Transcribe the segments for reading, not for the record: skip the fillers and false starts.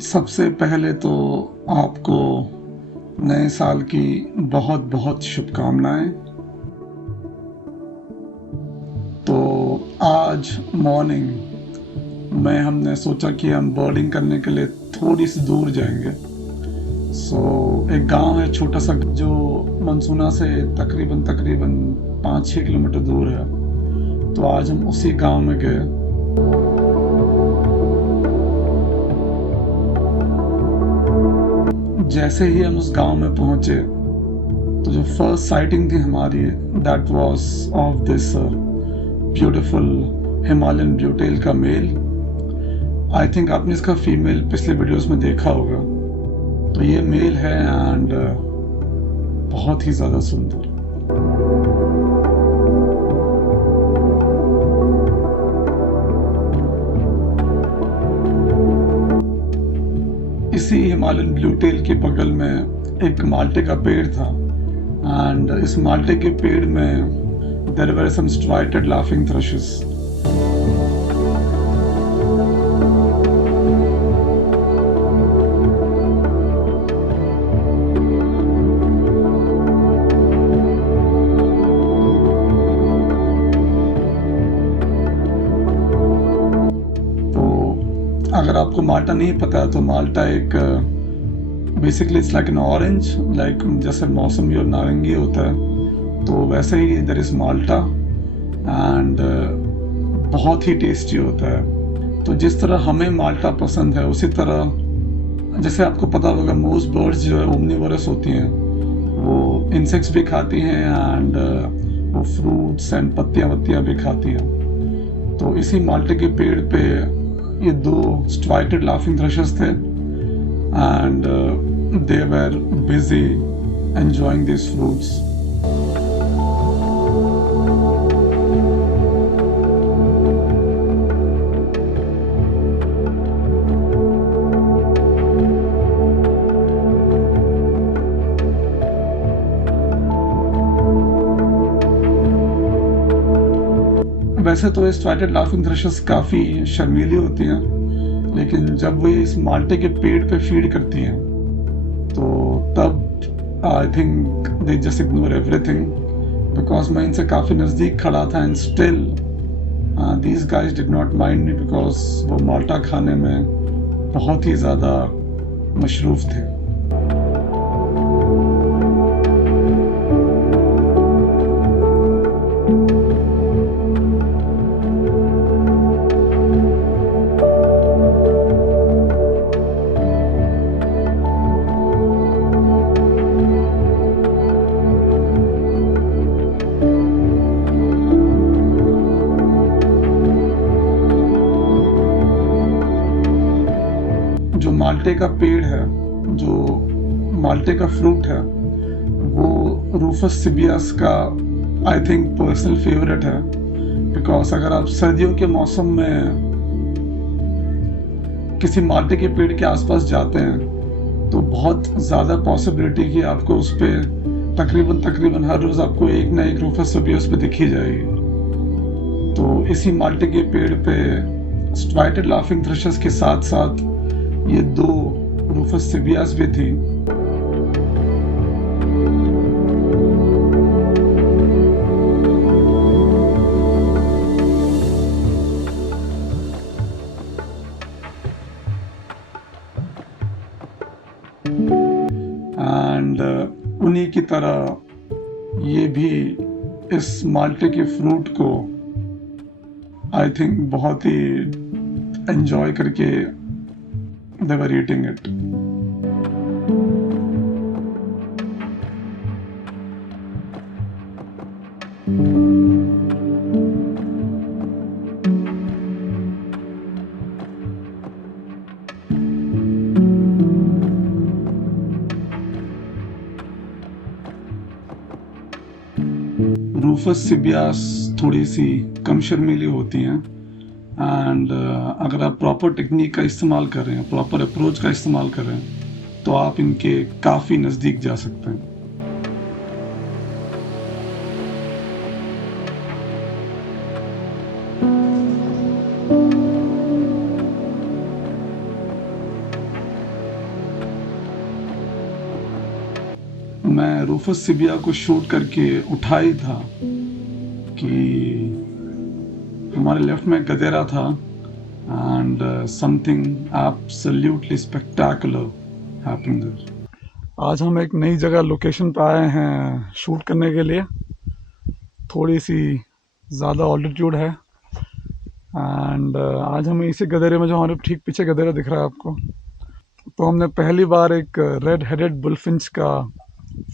सबसे पहले तो आपको नए साल की बहुत-बहुत शुभकामनाएँ। तो आज मॉर्निंग में हमने सोचा कि हम बर्डिंग करने के लिए थोड़ी-सी दूर जाएँगे। एक गाँव है छोटा-सा जो मनसूना से तकरीबन 5-6 किलोमीटर दूर है। तो आज हम उसी गाँव में गए। जैसे ही हम उस गाँव में पहुँचे, तो जो फर्स्ट साइटिंग थी हमारी, that was of this beautiful Himalayan blue tail का मेल। आई थिंक आपने इसका फीमेल पिछले वीडियोस में देखा होगा। तो ये मेल है एंड बहुत ही ज़्यादा सुंदर। इसी हिमालयन ब्लू टेल के बगल में एक माल्टे का पेड़ था एंड इस माल्टे के पेड़ में there were some striated laughing thrushes. अगर आपको माल्टा नहीं पता है तो माल्टा एक basically it's like an orange, like जैसे मौसमी और नारंगी होता है, तो वैसे ही इधर इस माल्टा एंड बहुत ही टेस्टी होता है। तो जिस तरह हमें माल्टा पसंद है उसी तरह, जैसे आपको पता होगा मोस्ट बर्ड्स जो है ओमनीवोरस होती हैं, वो इंसेक्ट्स भी खाती हैं एंड वो फ्रूट्स एंड पत्तियां भी खाती हैं। तो इसी माल्टे के पेड़ पे ये दो स्ट्राइटेड लाफिंग थ्रशेस थे and they were busy enjoying these fruits. वैसे तो ये स्ट्राइटेड लाफिंग थ्रशेस काफ़ी शर्मीली होती हैं, लेकिन जब वो इस माल्टे के पेड़ पे फीड करती हैं तो तब I think they just ignore everything, because मैं इनसे काफ़ी नज़दीक खड़ा था and still these guys did not mind me because वो माल्टा खाने में बहुत ही ज़्यादा मशरूफ़ थे। जो माल्टे का पेड़ है, जो माल्टे का फ्रूट है, वो रूफस सिबियस का आई थिंक पर्सनल फेवरेट है। बिकॉज अगर आप सर्दियों के मौसम में किसी माल्टे के पेड़ के आसपास जाते हैं तो बहुत ज़्यादा पॉसिबिलिटी कि आपको उस पर तकरीबन हर रोज़ आपको एक ना एक रूफस सिबियस पे दिखी जाएगी। तो इसी माल्टे के पेड़ पे स्ट्राइटेड लाफिंग थ्रशेस के साथ साथ ये दो रूफस सिबियास भी थी। एंड उन्हीं की तरह ये भी इस माल्टे के फ्रूट को आई थिंक बहुत ही एंजॉय करके they were eating it. Rufous sibias थोड़ी सी कम शर्मीली होती हैं एंड अगर आप प्रॉपर टेक्निक का इस्तेमाल कर रहे हैं, प्रॉपर अप्रोच का इस्तेमाल कर रहे हैं, तो आप इनके काफ़ी नज़दीक जा सकते हैं। मैं रूफस सिबिया को शूट करके उठा ही था कि हमारे लेफ्ट में गदेरा था and something absolutely spectacular happened there. आज हम एक नई जगह लोकेशन पे आए हैं शूट करने के लिए। थोड़ी सी ज़्यादा ऑल्टीट्यूड है एंड आज हमें इसी गदेरे में, जो हमारे ठीक पीछे गदेरा दिख रहा है आपको, तो हमने पहली बार एक रेड हेडेड बुलफिंच का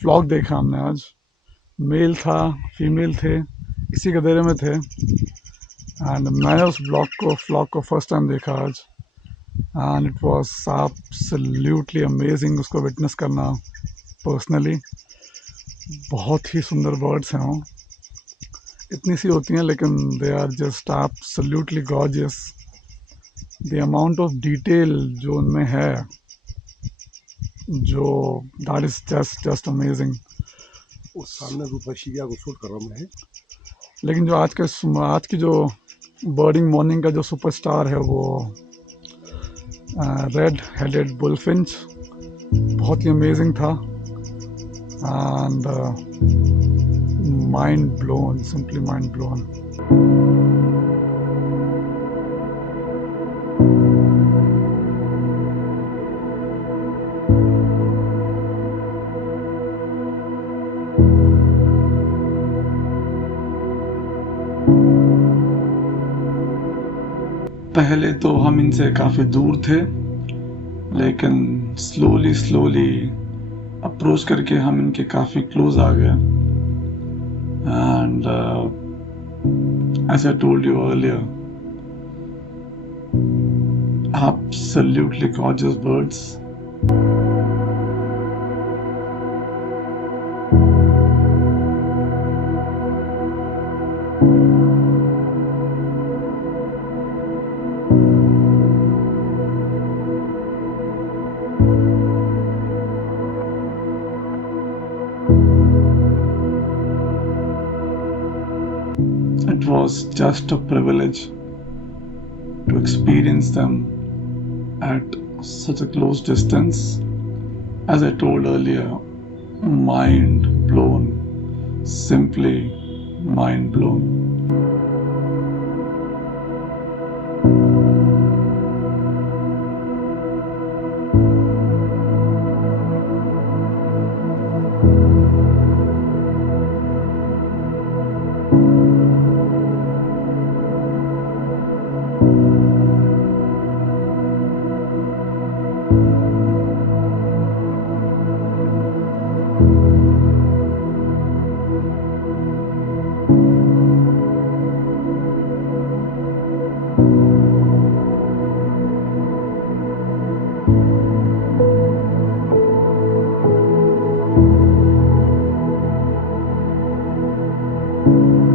फ्लॉक देखा हमने आज। मेल था, फीमेल थे, इसी गदेरे में थे एंड मैंने उस फ्लॉक को फर्स्ट टाइम देखा आज and it was absolutely amazing उसको विटनेस करना पर्सनली। बहुत ही सुंदर बर्ड्स हैं वो, इतनी सी होती हैं लेकिन they are just absolutely gorgeous. The amount of detail जो उनमें है, जो दैट इज जस्ट अमेजिंग। उस सामने रूपसिया को शूट कर रहा हूँ मैं। लेकिन जो आज की जो बर्डिंग मॉर्निंग का जो सुपरस्टार है वो रेड हेडेड बुलफिंच बहुत ही अमेजिंग था and mind blown, simply mind blown. पहले तो हम इनसे काफ़ी दूर थे, लेकिन स्लोली अप्रोच करके हम इनके काफ़ी क्लोज आ गए and as I told you earlier, absolutely gorgeous birds. It was just a privilege to experience them at such a close distance. As I told earlier, mind blown, simply mind blown. Thank you.